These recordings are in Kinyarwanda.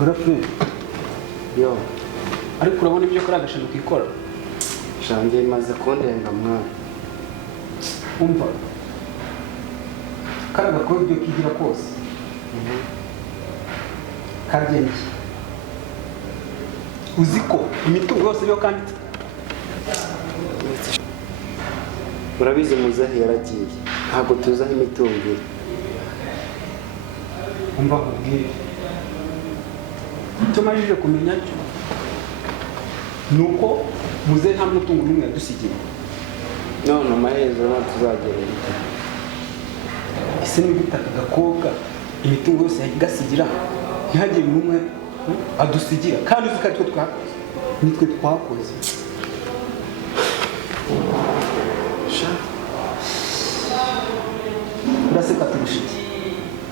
Girlfriend. Yo. Ariko urabona ibyo kora agashano kwikora. Shange maze kondenga mwana. Umva. Karaga ko ibyo kigira kose. Kagenge. Uziko imitungo yose yo kandi urabize muzahe yaragiye. Ntabwo tuzaho imitungo. Umva kubwire. Tumajije kumenya cyo. Nuko muze nta mutungo n'umwe yadusigiye. None amaherezo no tuzagera iki? Ese ni gutaka gakobwa imitungo yose yagasigira ntihagire n'umwe adusigira kandi uziko ari twe twakoze. Nitwe twakoze. Uraseka turushiki.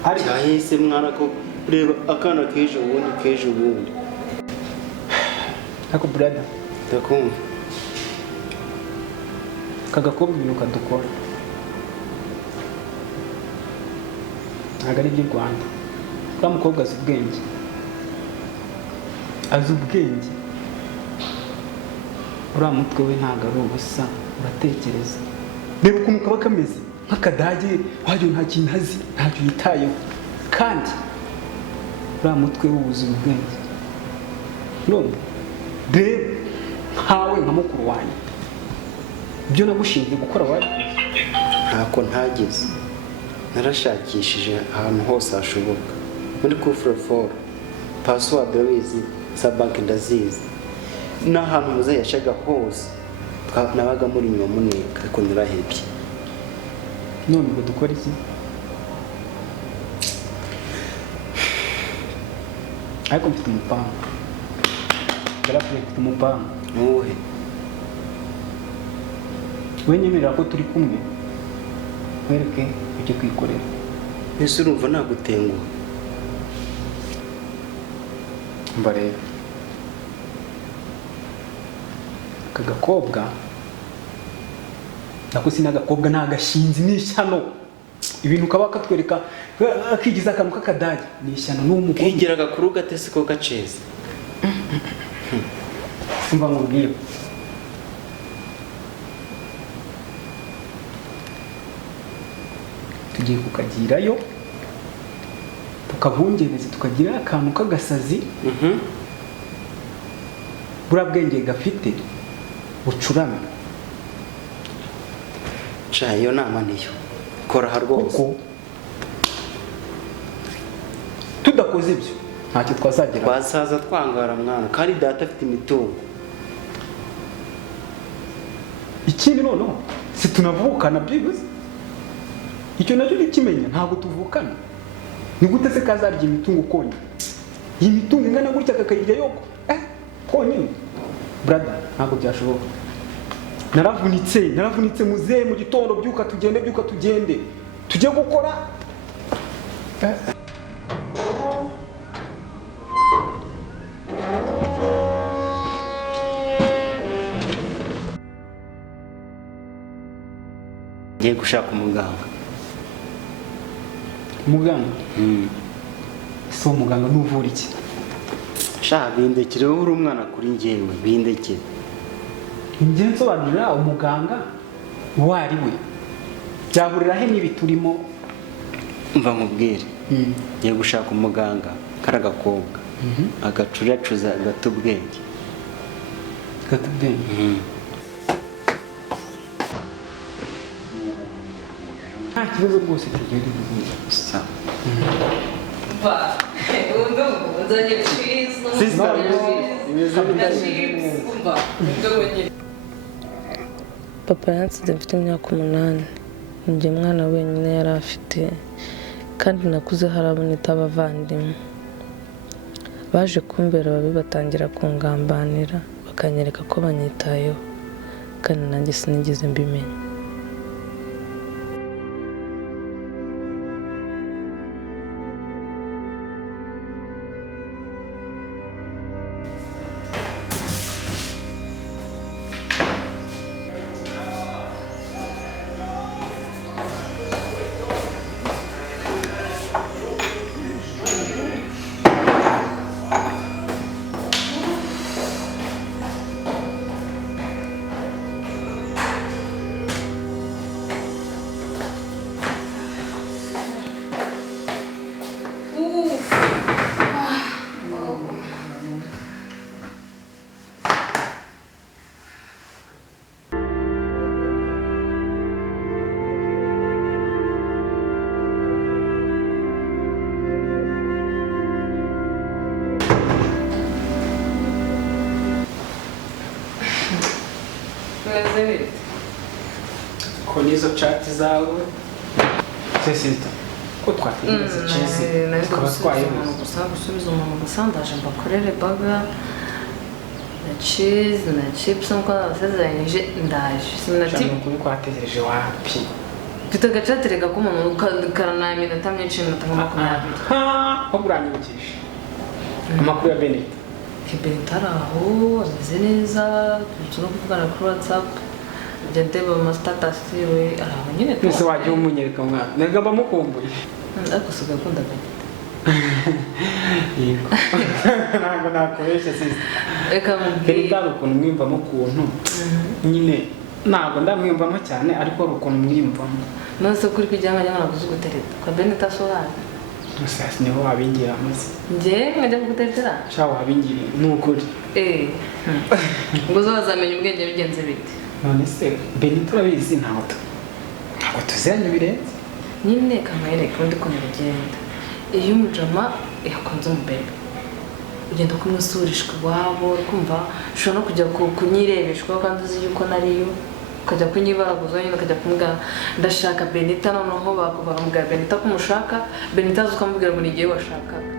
Ari cyahise mwana ko reba akana kejo ubundi. Ako brother. Ndakumva. Kagakobwa ibintu kadukora. Ntabwo ari iby'u Rwanda. Uriya mukobwa azi ubwenge. Azi ubwenge. Uriya mutwe we ntabwo ari ubusa. Uratekereza. Reba ukuntu kaba kameze. Nk'akadage wagira nta kintu azi, ntacyo yitayeho. Kandi uriya mutwe wuzuye ubwenge. None reba nkawe nka mukuru wanjye. Ibyo nagushinzwe gukora wari ntako ntageze. Narashakishije ahantu hose hashoboka. Muri kufureforo password yabizi za banki ndazizi. N'ahantu muze yashaga hose nabaga muri nyuma muneka ariko narahebye. None ngo dukora iki? Ariko mfite umupango. Girlfriend mfite umupango. Uwuhe? Wenyemerera ko turi kumwe. Wereke icyo kwikorera. Ese urumva nagutenguha? Mba rero. Kagakobwa nako sinagakobwa nagashinzi n'ishyano. Ibintu kaba katwereka akigiza akantu k'akadage n'ishyano n'umukobwa. Kigira gakuru gatese ko gaceze. Simba ngubwiye. Tugiye kukagirayo tukabungereza tukagira akantu k'agasazi. Bura bwenge gafite bucurame. Cha iyo nama niyo. Kora ha rwose. Tudakoze ibyo ntacyo twazagera. Twasaza twangara mwana kandi data afite imitungo. Ikindi noneho si tunavukana byibuze. Icyo nacyo nikimenya ntabwo tuvukana. Ni gute se kazarya imitungo konye? Iyi mitungo ingana gutya kakayirya yoko. Konye. Brother, ntabwo byashoboka. Naravunitse muze mu gitondo byuka tugende. Tujye gukora. Ngiye gushaka umuganga. Muganga? So muganga nuvura iki? Sha bindekire wowe uri umwana kuri njyewe bindekire. Njye nsobanurira umuganga wari we. Byahurira he nibi turimo? Mva nkubwire. Ngiye gushaka umuganga karagakobwa. Agacuracuza gatubwenge. Gatubwenge. Nta kibazo rwose tugiye gusa. Papa yansize mfite imyaka 8. Njye mwana wenyine yari afite kandi nakuze haraboneka abavandimwe. Baje kumbera babi batangira kungambanira bakanyereka ko banyitayeho kandi nanjye sinigeze mbimenya. Tumeze bite? ko nizo chat zawe sesita ko twategereza cheze tukaba twayoboye gusubiza umuntu gusa ndaje mbakorere baga na cheese na chips nkuko nasezeranyije ndaje sinati kuri kwategereje wapi mfite agacaterega k'umuntu karanaye iminota myinshi iminota nka 20 ko buranyibukije amakuru ya Benita Benita araho ameze neza turi kuvugana kuri WhatsApp ndeba mu status we araho nyine twese wagiye umunyereka mwana nega bamukumbuye ariko siga akunda Benita yego ntabwo nakoresha sisi reka Benita ukuntu mwimvamo ukuntu nyine ntabwo ndamwimvamo cyane ariko ukuntu mwimvamo nose kuri kujyana njya naguze gutereta kwa Benita sohana musasi niho wabingira amazi nje nkajya kugutetera sha wabingira nukuri ngo uzazamenya ubwenge bigenze bite none se Benita urabizi ntabwo tuziranye birenze nyine kamayereka undi ukuntu bigenda iyo umujama yakunze umubebe ugenda kumusurishwa iwabo kumva ushobora no kujya kunyirebeshwa kandi uzi yuko nariyo ukajya kunyibaraguza nyine ukajya kumubwira ndashaka Benita noneho bakamubwira Benita ko umushaka Benita azi ukamubwira ngo ni igihe washakaga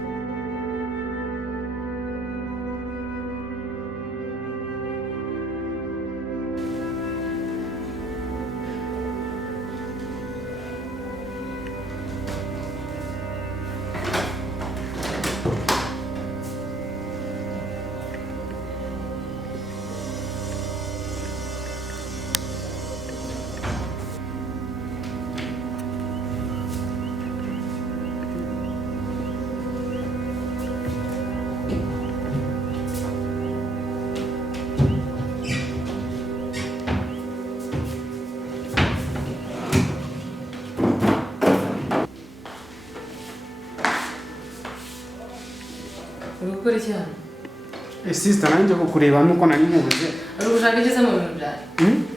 gukora iki hano sister nanjye kukureba nuko nari mubuze ari ugushaka igeze mu bintu byawe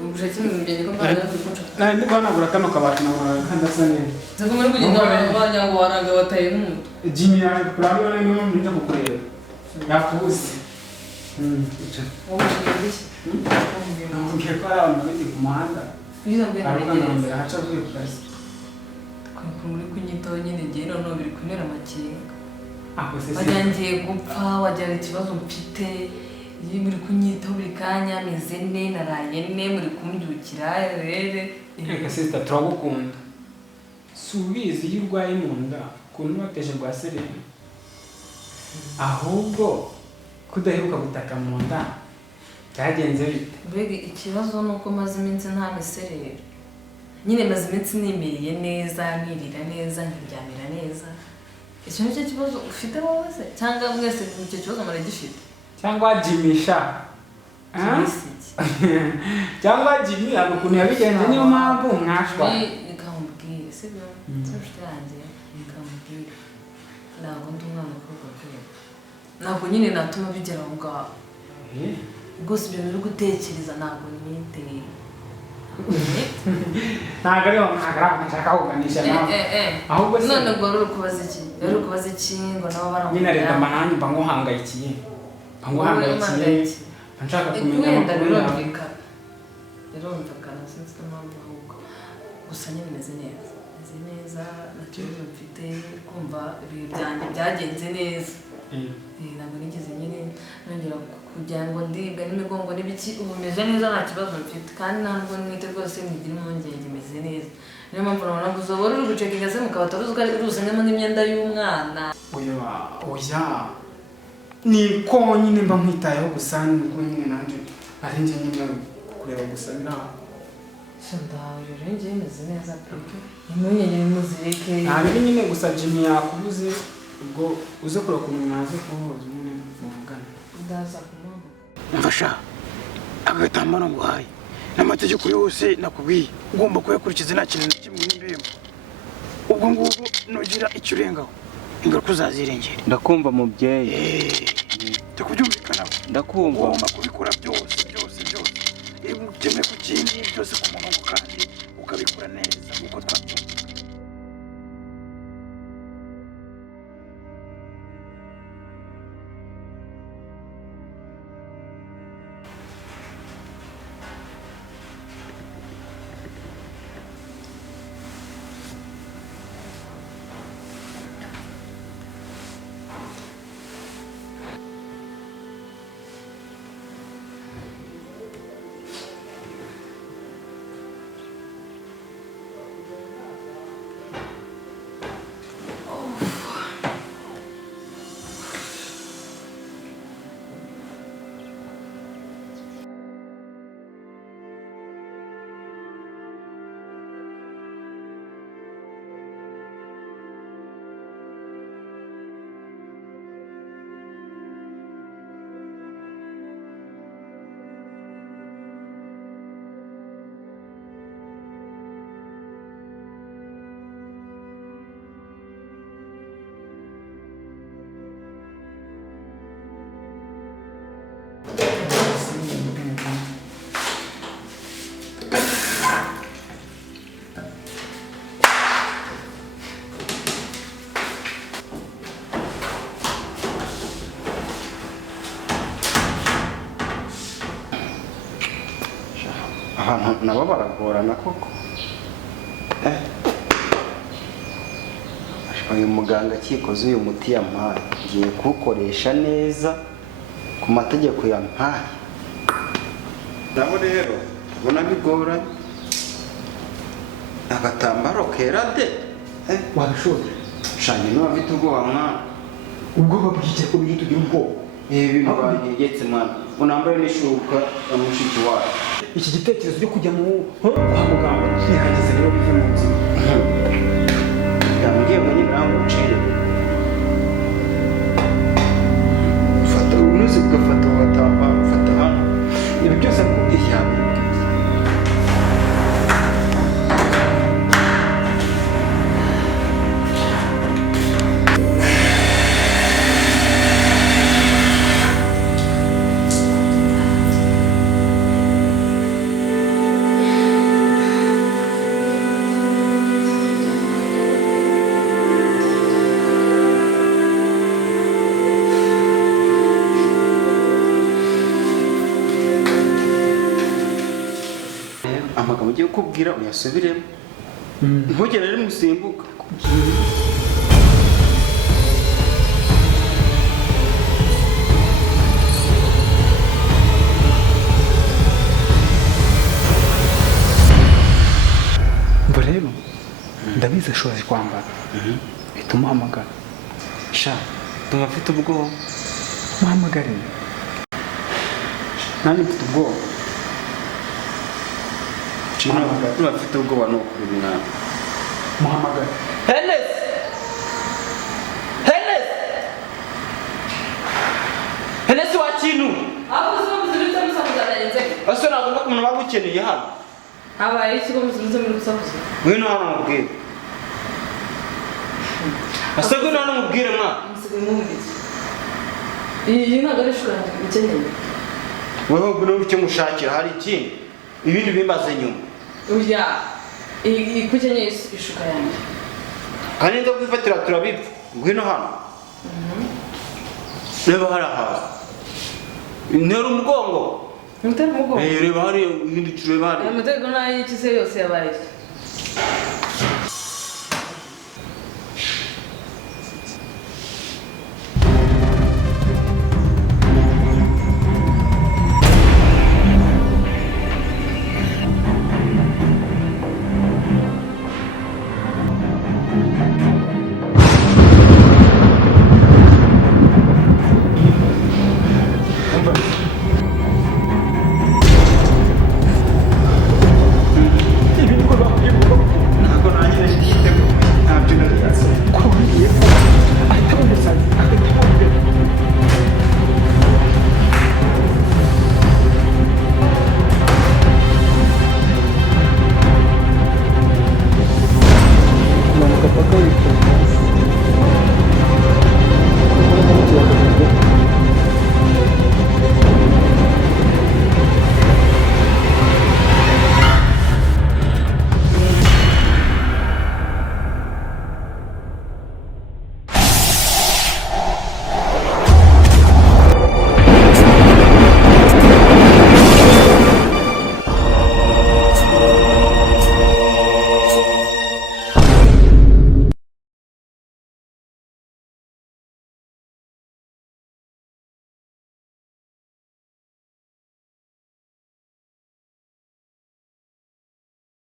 ugushaka kimwe mu byenye ko mbana kubikunca ndi guhanagura kano kabati nabona kandi asa neza ntabwo muri kugenda abanya ngo waraga bataye n'umuntu Jimmy yaje kuraba none niyo muri kukureba yakubuze wowe ushaka iki nambwiye ko ari abantu bari ku muhanda biza mbere ariko haca avuye ku kazi ko muri kunyitaho nyine ngiye noneho biri kunera amakenga ako se wagira ngiye gupfa wagira ikibazo mfite iyo muri kunyitaho buri kanya meze ne naraye ne muri kumbyukira rere reka sister turagukunda subizi iyo urwaye mu nda ukuntu wateje rwa serene ahubwo kudaheruka gutaka mu nda byagenze bite mbega ikibazo ni uko maze iminsi nta miserere nyine maze iminsi nimiriye neza nirira neza nkiryamira neza icyo ni cyo kibazo ufite wowe se cyangwa mwese icyo kibazo muragifite cyangwa jimisha cyangwa Jimmy ntabwo ukuntu yabigenze niyo mpamvu mwashwa bikamubwire sibyo nshuti yanjye bikamubwire ntabwo ndi umwana ukobwa kwe ntabwo nyine natuma bigera aho ngaho rwose ibyo biri gutekereza ntabwo niteye ntabwo ariyo nshaka kuganisha nawe ahubwo se none ngo wari uri kubaza iki ngo nabo baramubwira nyine reka mananyu mba nguhangayikiye nshaka kumenya amakuru yawe birumvikana sinzi impamvu ahubwo gusa nyine meze neza nta kibazo mfite kumva ibihe byanjye byagenze neza ntabwo nigeze nyine nongera kugira ngo ndibwe n'imigongo n'ibiki ubu meze neza nta kibazo mfite kandi ntabwo nite rwose ntigira impungenge meze neza niyo mpamvu nabona ngo uzoba uri gucekinga se mukaba utaruzi ko ari uzanyemo n'imyenda y'umwana oya ni ko nyine mba nkwitayeho gusa nuko nyine nanjye ari njye nyine kureba gusa biraho ndaje rero njye meze neza pe impungenge nimuzireke ntabwo nyine gusa Jimmy yakubuze ubwo uze kureba ukuntu mwaze kuhuza nyine muvugana ndaza kumubona mfasha agatambaro nguhaye n'amategeko yose nakubwiye ugomba kuyakurikiza nta kintu na kimwe n'imbemo ubwo ngubwo nugira icyo urengaho ingaruka uzazirengera ndakumva mubyeyi ndakubyumvikanaho ndakumva ugomba kubikora byose iyo ukeneye ku kindi byose ku murongo kandi ukabikora neza nk'uko twabyumva Ahantu nabo baragorana koko. Uyu muganga akikoze uyu muti yampaye ngiye kuwukoresha neza ku mategeko yampaye. Nabo rero ubona bigoranye. Agatambaro kera de wabishoje shanye n'abafite ubwoba mwana. ubwoba bw'iki ko bwite ugira ubwoba? Ibintu bantegetse mwana, unambaye n'ishuka ya mushiki wawe. Iki gitekerezo cyo kujya kwa muganga nihageze rero bive mu nzira. Yambwiye ngo nyine nawe ucire. Fata unuze ugafata ugatambaro ufata hano. Ibi byose arikubwiye cyane. Amagambo ugiye kukubwira uyasubiremo. Ntugere rero musimbuka. Umva rero ndabizi ashoje kwambara. Uhita umuhamagara. Sha, tuba afite ubwoba. Muhamagare. Nanjye mfite ubwoba. Tuba afite ubwoba no kuri mwana. Muhamagare. Hennes! Hennes! Hennes wa kintu. Abo muzirutse musakuza nzego. Ase nagomba kumuntu bagukeneye hano. Habaye ikigo muzirutse muri gusakuza. Ngwino hano mubwire. Ase ngwino hano mubwire mwana. Iyi ntabwo ari shukura ukeneye. Wewe ngwino icyo mushakira hari ikindi. Ibindi bimbaze nyuma. Urya ikukeneye ishuka yanjye. Kandi ndo kwifatira turabipfa. Ngwino hano. Reba hari aha. Ntera umugongo. Mutera umugongo. Reba hari ibindi tureba hari. Amatego n'ay'ikise yose yabaye. Umva